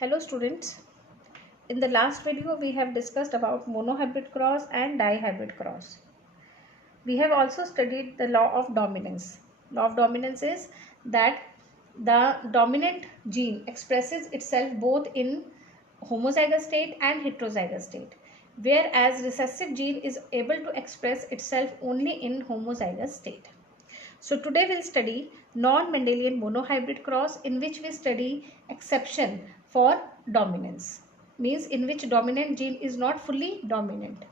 Hello students, in the last video we have discussed about monohybrid cross and dihybrid cross. We have also studied the law of dominance. Law of dominance is that the dominant gene expresses itself both in homozygous state and heterozygous state, whereas recessive gene is able to express itself only in homozygous state. So today we'll study non-Mendelian monohybrid cross, in which we study exception for dominance, means in which dominant gene is not fully dominant.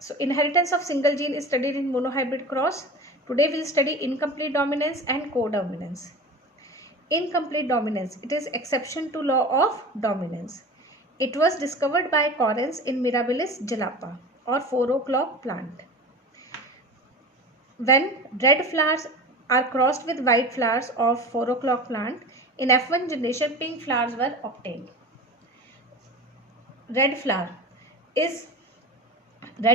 So inheritance of single gene is studied in monohybrid cross. Today we'll study incomplete dominance and codominance. Incomplete dominance, it is exception to law of dominance. It was discovered by Correns in Mirabilis jalapa or 4 o'clock plant. When red flowers are crossed with white flowers of 4 o'clock plant, in F1 generation pink flowers were obtained. Red flower is the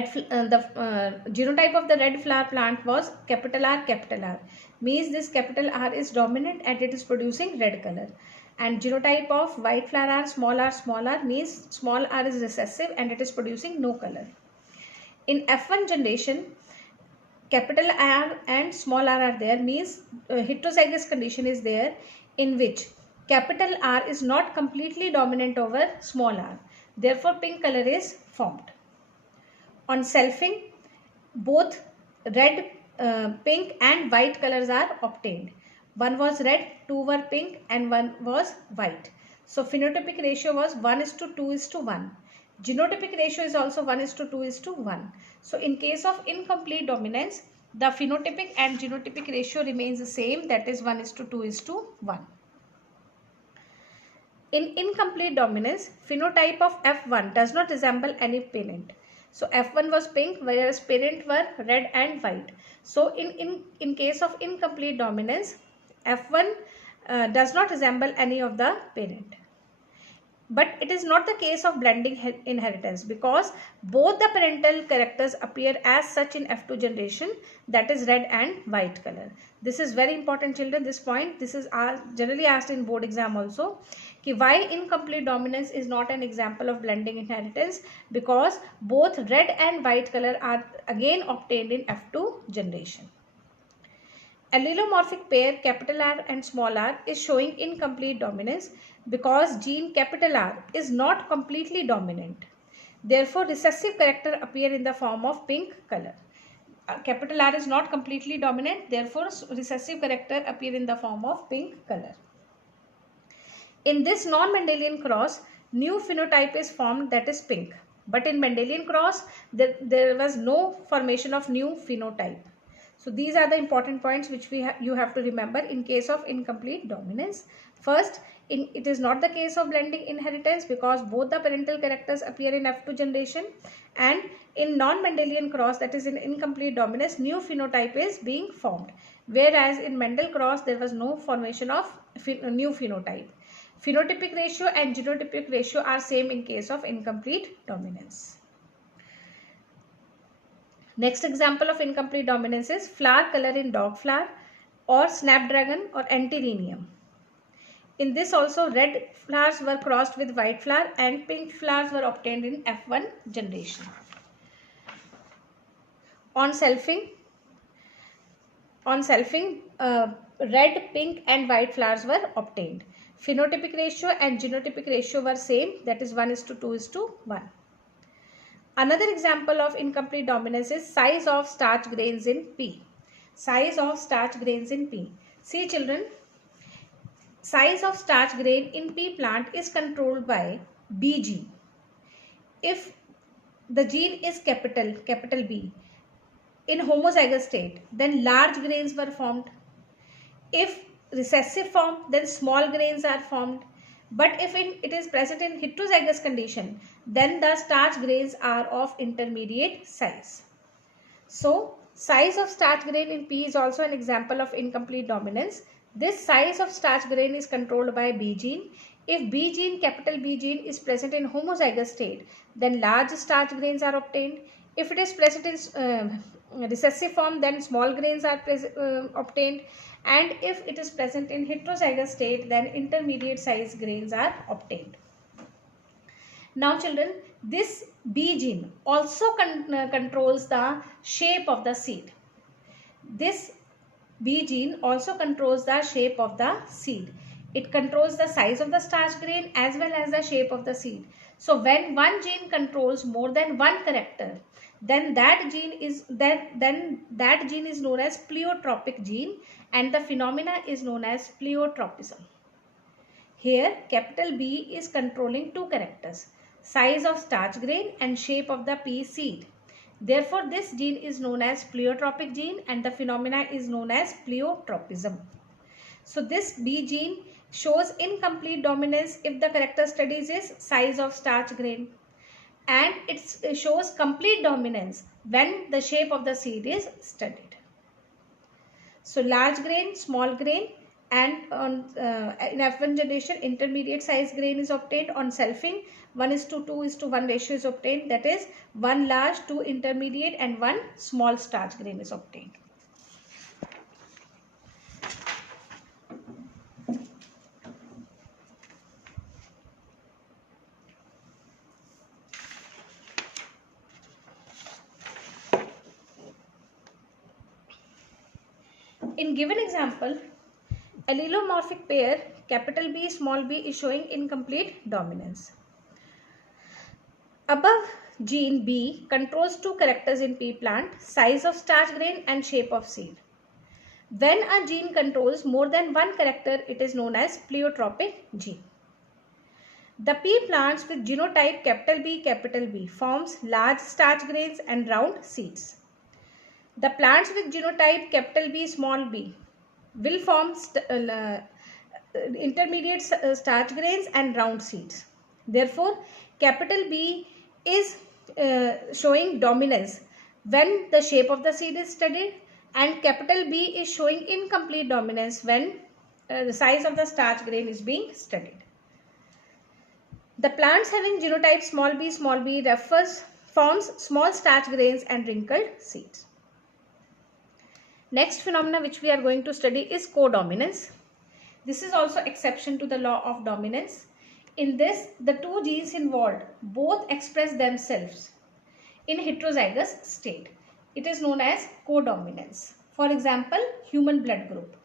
genotype of the red flower plant was capital R, means this capital R is dominant and it is producing red color. And genotype of white flower R means small r is recessive and it is producing no color. In F1 generation, capital R and small r are there, means heterozygous condition is there in which capital R is not completely dominant over small r. Therefore, pink color is formed. On selfing, both red, pink and white colors are obtained. One was red, two were pink and one was white. So phenotypic ratio was 1:2:1. Genotypic ratio is also 1:2:1. So in case of incomplete dominance, the phenotypic and genotypic ratio remains the same, that is 1:2:1. In incomplete dominance, phenotype of F1 does not resemble any parent. So F1 was pink, whereas parent were red and white. So in case of incomplete dominance, F1 does not resemble any of the parent. But it is not the case of blending inheritance, because both the parental characters appear as such in F2 generation, that is red and white color. This is very important, children, this point. This is generally asked in board exam also. Why incomplete dominance is not an example of blending inheritance? Because both red and white color are again obtained in F2 generation. Allelomorphic pair capital R and small r is showing incomplete dominance because gene capital R is not completely dominant. Therefore, recessive character appear in the form of pink color. Capital R is not completely dominant, therefore recessive character appear in the form of pink color. In this non-Mendelian cross, new phenotype is formed, that is pink. But in Mendelian cross, there was no formation of new phenotype. So these are the important points which you have to remember in case of incomplete dominance. First, it is not the case of blending inheritance because both the parental characters appear in F2 generation, and in non-Mendelian cross, that is in incomplete dominance, new phenotype is being formed, whereas in Mendel cross there was no formation of new phenotype. Phenotypic ratio and genotypic ratio are same in case of incomplete dominance. Next example of incomplete dominance is flower color in dog flower or snapdragon or antirrhinium. In this also red flowers were crossed with white flower and pink flowers were obtained in F1 generation. On selfing, red, pink and white flowers were obtained. Phenotypic ratio and genotypic ratio were same, that is 1:2:1. Another example of incomplete dominance is size of starch grains in pea. Size of starch grains in pea. See children, size of starch grain in pea plant is controlled by B gene. If the gene is capital B, in homozygous state, then large grains were formed. If recessive form, then small grains are formed. But if it is present in heterozygous condition, then the starch grains are of intermediate size. So, size of starch grain in pea is also an example of incomplete dominance. This size of starch grain is controlled by B gene. If B gene, capital B gene is present in homozygous state, then large starch grains are obtained. If it is present in recessive form, then small grains are obtained. and if it is present in heterozygous state, then intermediate size grains are obtained. Now children, this B gene also controls the shape of the seed. This B gene also controls the shape of the seed. It controls the size of the starch grain as well as the shape of the seed. So when one gene controls more than one character, then that gene is known as pleiotropic gene, and the phenomena is known as pleiotropism. Here capital B is controlling two characters, size of starch grain and shape of the pea seed. Therefore, this gene is known as pleiotropic gene and the phenomena is known as pleiotropism. So, this B gene shows incomplete dominance if the character studies is size of starch grain, and it shows complete dominance when the shape of the seed is studied. So, large grain, small grain, and in F1 generation intermediate size grain is obtained. On selfing 1:2:1 ratio is obtained, that is 1 large, 2 intermediate and 1 small starch grain is obtained. In given example, allelomorphic pair capital B small b is showing incomplete dominance. Above gene B controls two characters in pea plant, size of starch grain and shape of seed. When a gene controls more than one character, it is known as pleiotropic gene. The pea plants with genotype capital B forms large starch grains and round seeds. The plants with genotype capital B small b will form intermediate starch grains and round seeds. Therefore, capital B is showing dominance when the shape of the seed is studied, and capital B is showing incomplete dominance when the size of the starch grain is being studied. The plants having genotype small b forms small starch grains and wrinkled seeds. Next phenomena which we are going to study is codominance. This is also exception to the law of dominance. In this, the two genes involved both express themselves in heterozygous state. It is known as codominance. For example, human blood group.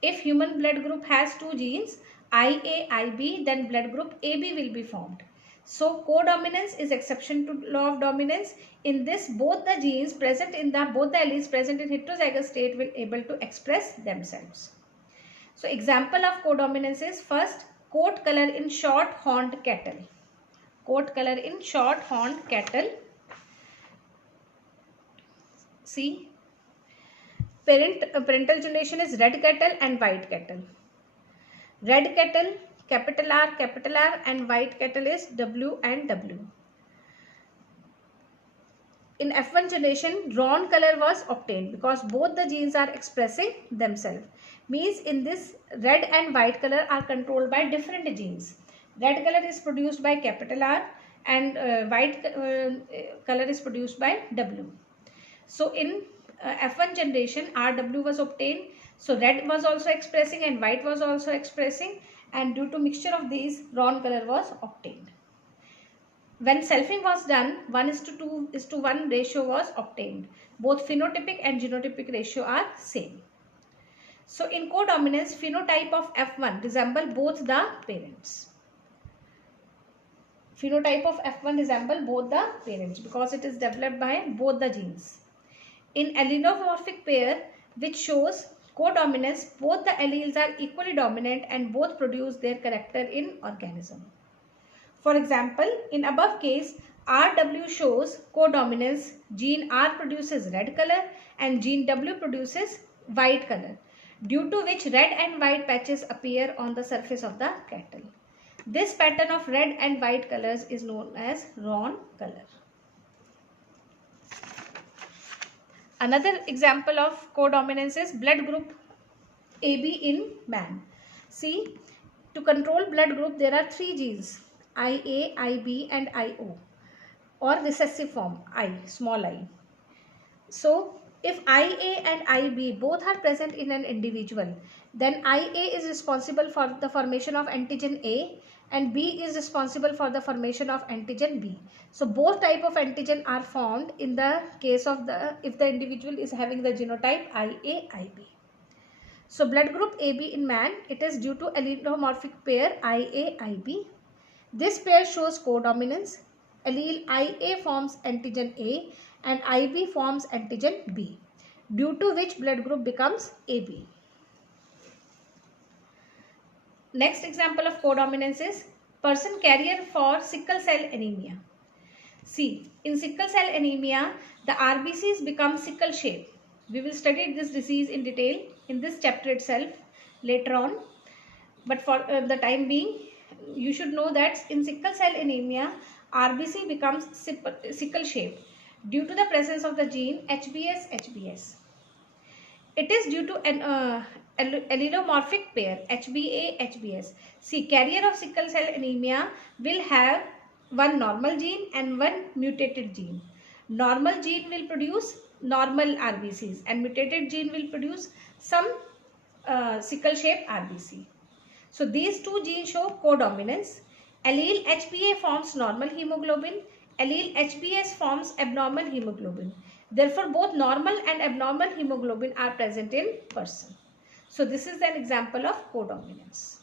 If human blood group has two genes, IA, IB, then blood group AB will be formed. So, codominance is exception to law of dominance. In this, both the genes present in both the alleles present in heterozygous state will able to express themselves. So, example of codominance is first, coat color in short horned cattle. Coat color in short horned cattle. See, parental generation is red cattle and white cattle. Red cattle capital R and white cattle is W and W. In F1 generation, round color was obtained because both the genes are expressing themselves. Means in this, red and white color are controlled by different genes. Red color is produced by capital R and white color is produced by W. So in F1 generation, RW was obtained. So red was also expressing and white was also expressing, and due to mixture of these, round color was obtained. When selfing was done, 1:2:1 ratio was obtained. Both phenotypic and genotypic ratio are same. So in codominance, phenotype of F1 resemble both the parents. Phenotype of F1 resemble both the parents because it is developed by both the genes. In allelomorphic pair, which shows codominance, both the alleles are equally dominant and both produce their character in organism. For example, in above case, RW shows codominance, gene R produces red color and gene W produces white color, due to which red and white patches appear on the surface of the cattle. This pattern of red and white colors is known as round color. Another example of codominance is blood group AB in man. See, to control blood group there are three genes, IA, IB and IO, or recessive form I, small I. So If IA and IB both are present in an individual, then IA is responsible for the formation of antigen A and B is responsible for the formation of antigen B. So both type of antigen are formed in the case of if the individual is having the genotype IA-IB. So blood group AB in man, it is due to allelomorphic pair IA-IB. This pair shows codominance. Allele IA forms antigen A and IB forms antigen B, due to which blood group becomes AB. Next example of codominance is person carrier for sickle cell anemia. See, in sickle cell anemia, the RBCs become sickle shape. We will study this disease in detail in this chapter itself later on. But for the time being, you should know that in sickle cell anemia, RBC becomes sickle shape due to the presence of the gene HBS-HBS. It is due to an allelomorphic pair HBA-HBS. See, carrier of sickle cell anemia will have one normal gene and one mutated gene. Normal gene will produce normal RBCs and mutated gene will produce some sickle shape RBC. So these two genes show codominance. Allele HBA forms normal hemoglobin. Allele HBS forms abnormal hemoglobin. Therefore, both normal and abnormal hemoglobin are present in person. So this is an example of codominance.